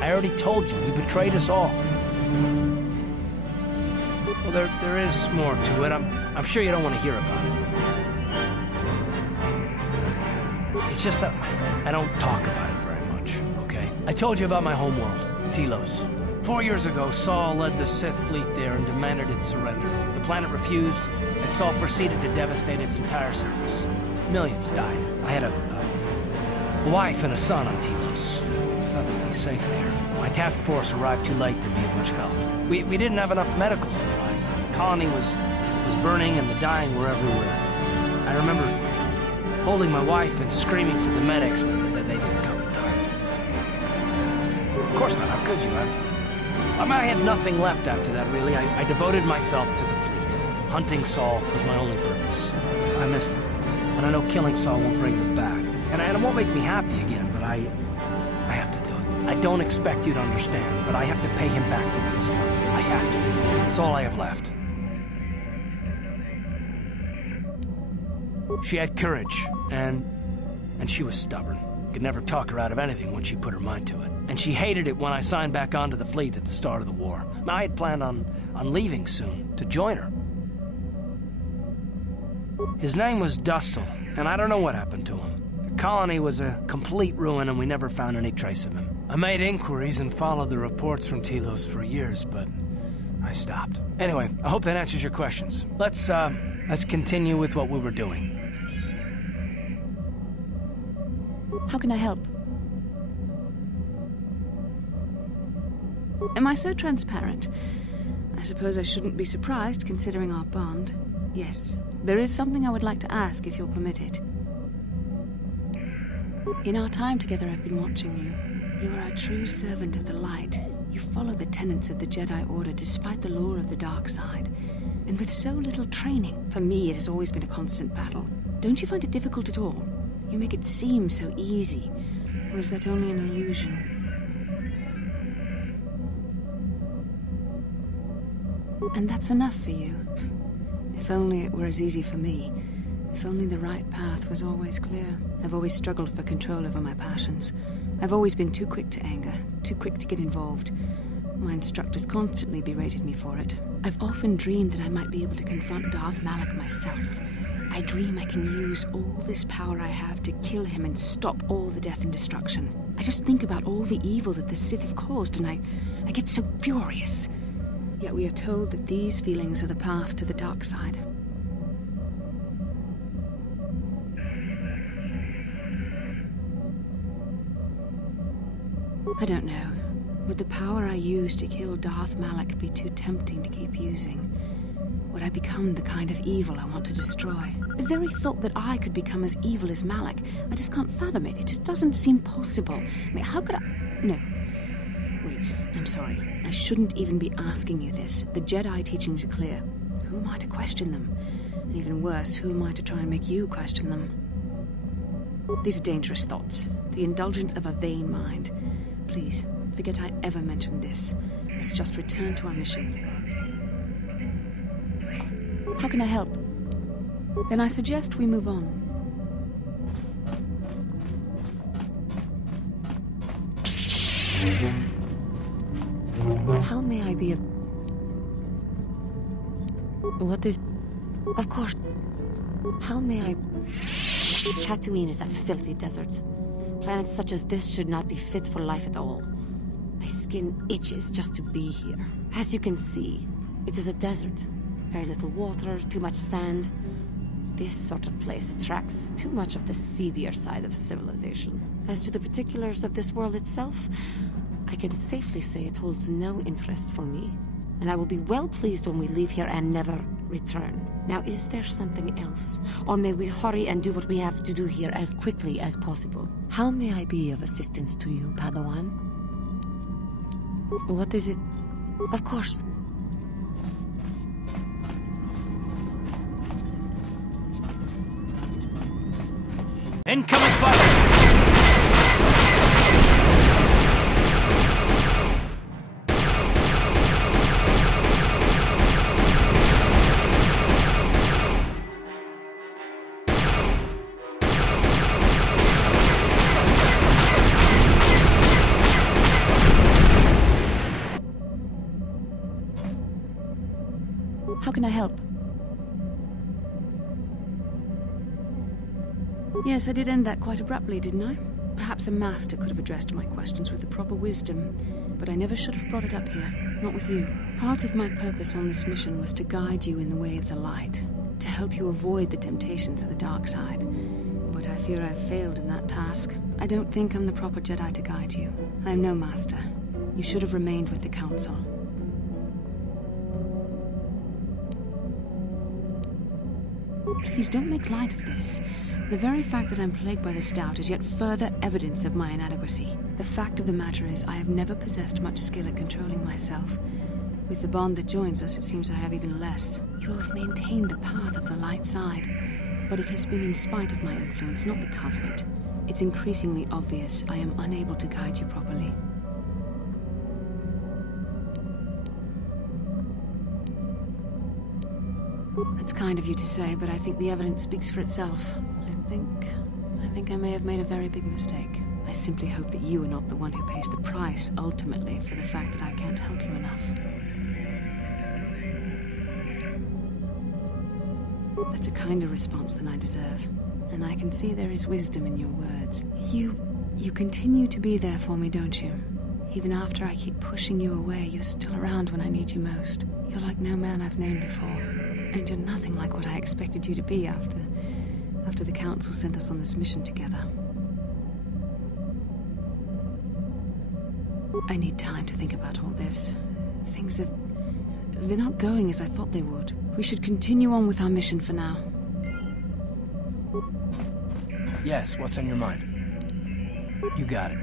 I already told you, he betrayed us all. Well, there is more to it. I'm sure you don't want to hear about it. It's just that I don't talk about it very much, okay? I told you about my homeworld, Telos. 4 years ago, Saul led the Sith fleet there and demanded its surrender. The planet refused, and Saul proceeded to devastate its entire surface. Millions died. I had a wife and a son on Telos. I thought they'd be safe there. My task force arrived too late to be of much help. We didn't have enough medical supplies. The colony was burning and the dying were everywhere. I remember holding my wife and screaming for the medics, but they didn't come in time. Of course not, how could you? I had nothing left after that, really. I devoted myself to the fleet. Hunting Saul was my only purpose. I miss him, and I know killing Saul won't bring them back. And it won't make me happy again, but I have to do it. I don't expect you to understand, but I have to pay him back for what he's done. I have to. It's all I have left. She had courage, and she was stubborn. Could never talk her out of anything once she put her mind to it. And she hated it when I signed back onto the fleet at the start of the war. I had planned on leaving soon, to join her. His name was Dustle, and I don't know what happened to him. The colony was a complete ruin, and we never found any trace of him. I made inquiries and followed the reports from Telos for years, but I stopped. Anyway, I hope that answers your questions. Let's continue with what we were doing. How can I help? Am I so transparent? I suppose I shouldn't be surprised, considering our bond. Yes, there is something I would like to ask, if you'll permit it. In our time together, I've been watching you. You are a true servant of the light. You follow the tenets of the Jedi Order despite the lure of the dark side. And with so little training, for me it has always been a constant battle. Don't you find it difficult at all? You make it seem so easy. Or is that only an illusion? And that's enough for you. If only it were as easy for me. If only the right path was always clear. I've always struggled for control over my passions. I've always been too quick to anger, too quick to get involved. My instructors constantly berated me for it. I've often dreamed that I might be able to confront Darth Malak myself. I dream I can use all this power I have to kill him and stop all the death and destruction. I just think about all the evil that the Sith have caused, and I get so furious. Yet we are told that these feelings are the path to the dark side. I don't know. Would the power I use to kill Darth Malak be too tempting to keep using? Would I become the kind of evil I want to destroy? The very thought that I could become as evil as Malak, I just can't fathom it. It just doesn't seem possible. I mean, how could I... No. Wait, I'm sorry. I shouldn't even be asking you this. The Jedi teachings are clear. Who am I to question them? And even worse, who am I to try and make you question them? These are dangerous thoughts. The indulgence of a vain mind. Please, forget I ever mentioned this. Let's just return to our mission. How can I help? Then I suggest we move on. How may I be of... What is... Of course. How may I... Tatooine is a filthy desert. Planets such as this should not be fit for life at all. My skin itches just to be here. As you can see, it is a desert. Very little water, too much sand. This sort of place attracts too much of the seedier side of civilization. As to the particulars of this world itself, I can safely say it holds no interest for me. And I will be well pleased when we leave here and never return. Now, is there something else? Or may we hurry and do what we have to do here as quickly as possible? How may I be of assistance to you, Padawan? What is it? Of course. Incoming fire! How can I help? Yes, I did end that quite abruptly, didn't I? Perhaps a master could have addressed my questions with the proper wisdom, but I never should have brought it up here, not with you. Part of my purpose on this mission was to guide you in the way of the light, to help you avoid the temptations of the dark side. But I fear I've failed in that task. I don't think I'm the proper Jedi to guide you. I am no master. You should have remained with the Council. Please don't make light of this. The very fact that I'm plagued by the Stout is yet further evidence of my inadequacy. The fact of the matter is, I have never possessed much skill at controlling myself. With the bond that joins us, it seems I have even less. You have maintained the path of the light side, but it has been in spite of my influence, not because of it. It's increasingly obvious I am unable to guide you properly. That's kind of you to say, but I think the evidence speaks for itself. I think I may have made a very big mistake. I simply hope that you are not the one who pays the price, ultimately, for the fact that I can't help you enough. That's a kinder response than I deserve, and I can see there is wisdom in your words. You continue to be there for me, don't you? Even after I keep pushing you away, you're still around when I need you most. You're like no man I've known before, and you're nothing like what I expected you to be after the Council sent us on this mission together. I need time to think about all this. They're not going as I thought they would. We should continue on with our mission for now. Yes, what's on your mind? You got it.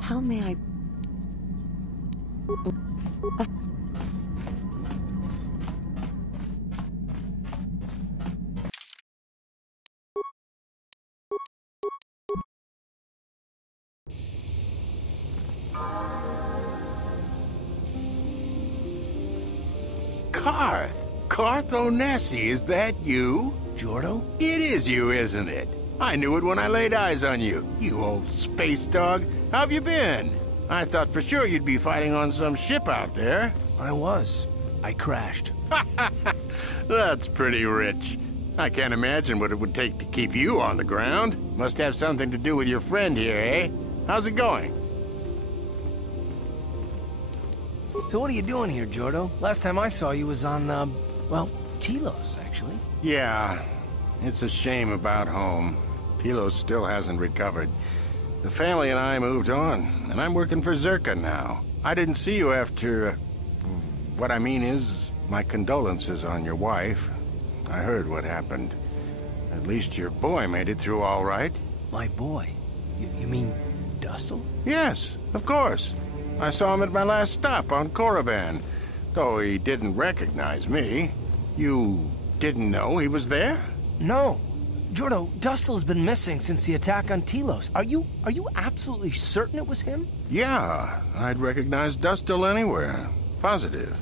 How may I... Carth Onesi, is that you? Jordo? It is you, isn't it? I knew it when I laid eyes on you. You old space dog. How have you been? I thought for sure you'd be fighting on some ship out there. I was. I crashed. That's pretty rich. I can't imagine what it would take to keep you on the ground. Must have something to do with your friend here, eh? How's it going? So what are you doing here, Jordo? Last time I saw you was on, well, Telos, actually. Yeah, it's a shame about home. Telos still hasn't recovered. The family and I moved on, and I'm working for Zerka now. I didn't see you after... what I mean is, my condolences on your wife. I heard what happened. At least your boy made it through all right. My boy? You mean Dustle? Yes, of course. I saw him at my last stop on Korriban, though he didn't recognize me. You didn't know he was there? No. Jordo, Dustle's been missing since the attack on Telos. Are you absolutely certain it was him? Yeah, I'd recognize Dustle anywhere. Positive.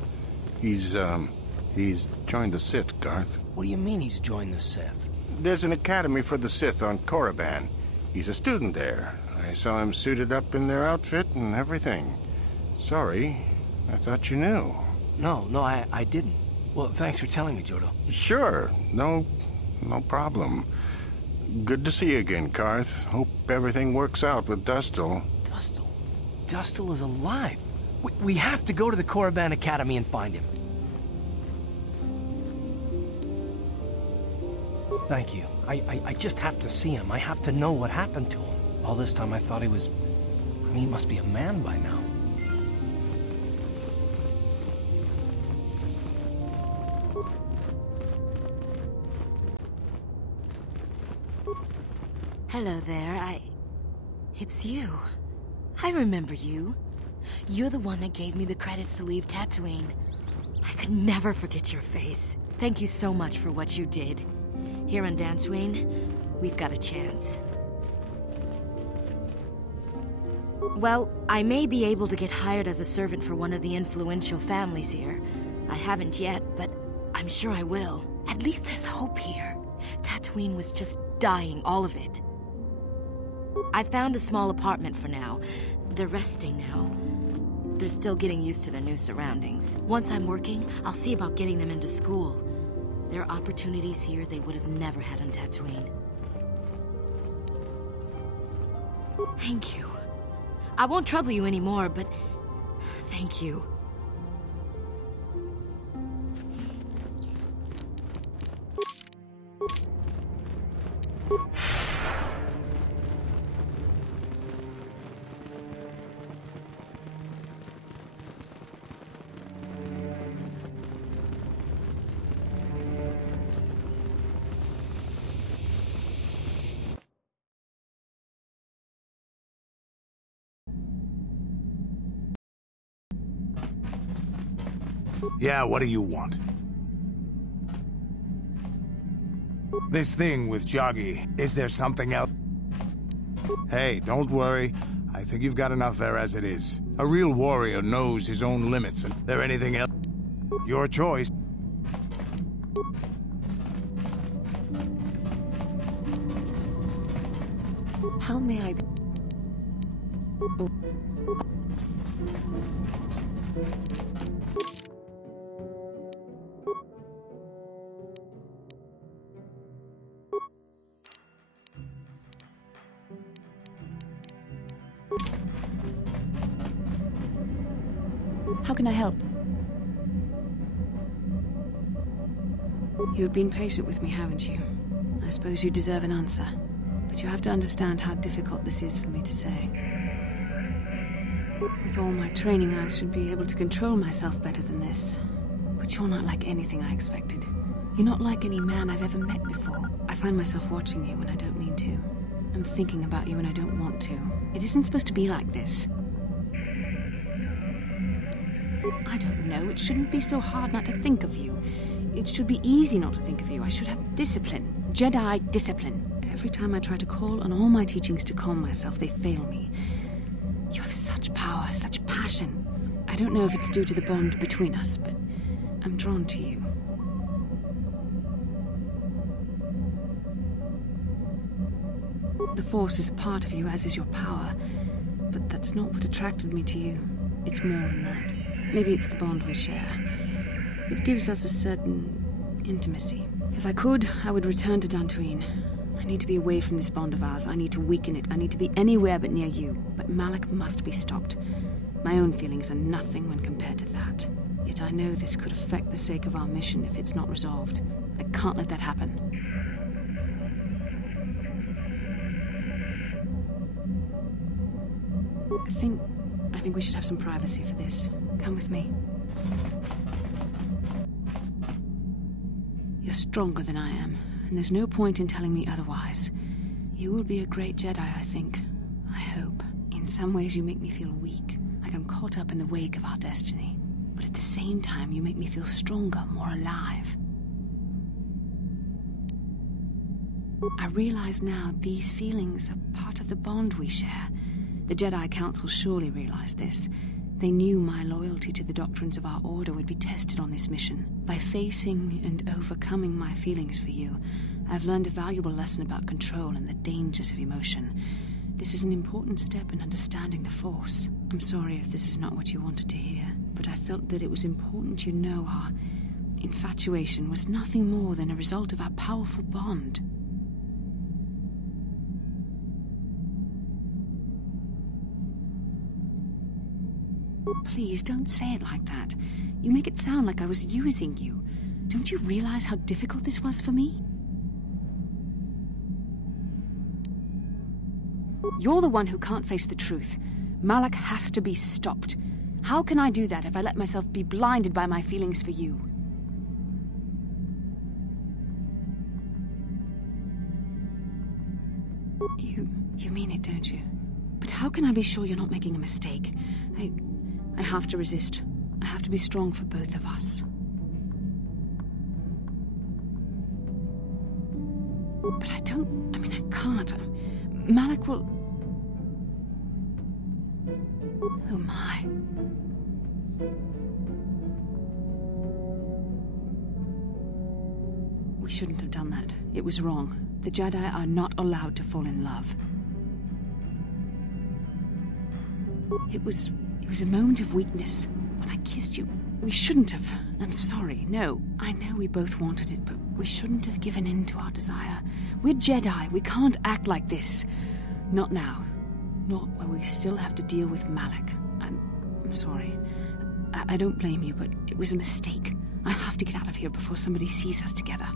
He's joined the Sith, Garth. What do you mean he's joined the Sith? There's an academy for the Sith on Korriban. He's a student there. I saw him suited up in their outfit and everything. Sorry, I thought you knew. No, I didn't. Well, thanks for telling me, Jordo. Sure, no problem. Good to see you again, Carth. Hope everything works out with Dustle. Dustle is alive. We have to go to the Korriban Academy and find him. Thank you. I just have to see him. I have to know what happened to him. All this time I thought he was... I mean, he must be a man by now. Hello there, It's you. I remember you. You're the one that gave me the credits to leave Tatooine. I could never forget your face. Thank you so much for what you did. Here on Dantooine, we've got a chance. Well, I may be able to get hired as a servant for one of the influential families here. I haven't yet, but I'm sure I will. At least there's hope here. Tatooine was just dying, all of it. I found a small apartment for now. They're resting now. They're still getting used to their new surroundings. Once I'm working, I'll see about getting them into school. There are opportunities here they would have never had on Tatooine. Thank you. I won't trouble you anymore, but thank you. Yeah, what do you want? This thing with Joggy, is there something else? Hey, don't worry. I think you've got enough there as it is. A real warrior knows his own limits, and there anything else? Your choice. How may I... How can I help? You've been patient with me, haven't you? I suppose you deserve an answer. But you have to understand how difficult this is for me to say. With all my training, I should be able to control myself better than this. But you're not like anything I expected. You're not like any man I've ever met before. I find myself watching you when I don't mean to. I'm thinking about you when I don't want to. It isn't supposed to be like this. I don't know. It shouldn't be so hard not to think of you. It should be easy not to think of you. I should have discipline. Jedi discipline. Every time I try to call on all my teachings to calm myself, they fail me. You have such power, such passion. I don't know if it's due to the bond between us, but I'm drawn to you. The Force is a part of you, as is your power. But that's not what attracted me to you. It's more than that. Maybe it's the bond we share. It gives us a certain intimacy. If I could, I would return to Dantooine. I need to be away from this bond of ours. I need to weaken it. I need to be anywhere but near you. But Malak must be stopped. My own feelings are nothing when compared to that. Yet I know this could affect the sake of our mission if it's not resolved. I can't let that happen. I think we should have some privacy for this. Come with me. You're stronger than I am, and there's no point in telling me otherwise. You will be a great Jedi, I think. I hope. In some ways you make me feel weak, like I'm caught up in the wake of our destiny. But at the same time, you make me feel stronger, more alive. I realize now these feelings are part of the bond we share. The Jedi Council surely realized this. They knew my loyalty to the doctrines of our order would be tested on this mission. By facing and overcoming my feelings for you, I've learned a valuable lesson about control and the dangers of emotion. This is an important step in understanding the Force. I'm sorry if this is not what you wanted to hear, but I felt that it was important you know our infatuation was nothing more than a result of our powerful bond. Please, don't say it like that. You make it sound like I was using you. Don't you realize how difficult this was for me? You're the one who can't face the truth. Malak has to be stopped. How can I do that if I let myself be blinded by my feelings for you? You mean it, don't you? But how can I be sure you're not making a mistake? I have to resist. I have to be strong for both of us. But I can't. Malak will... Oh my. We shouldn't have done that. It was wrong. The Jedi are not allowed to fall in love. It was a moment of weakness. When I kissed you, we shouldn't have. I'm sorry. No, I know we both wanted it, but we shouldn't have given in to our desire. We're Jedi. We can't act like this. Not now. Not while we still have to deal with Malak. I'm sorry. I don't blame you, but it was a mistake. I have to get out of here before somebody sees us together.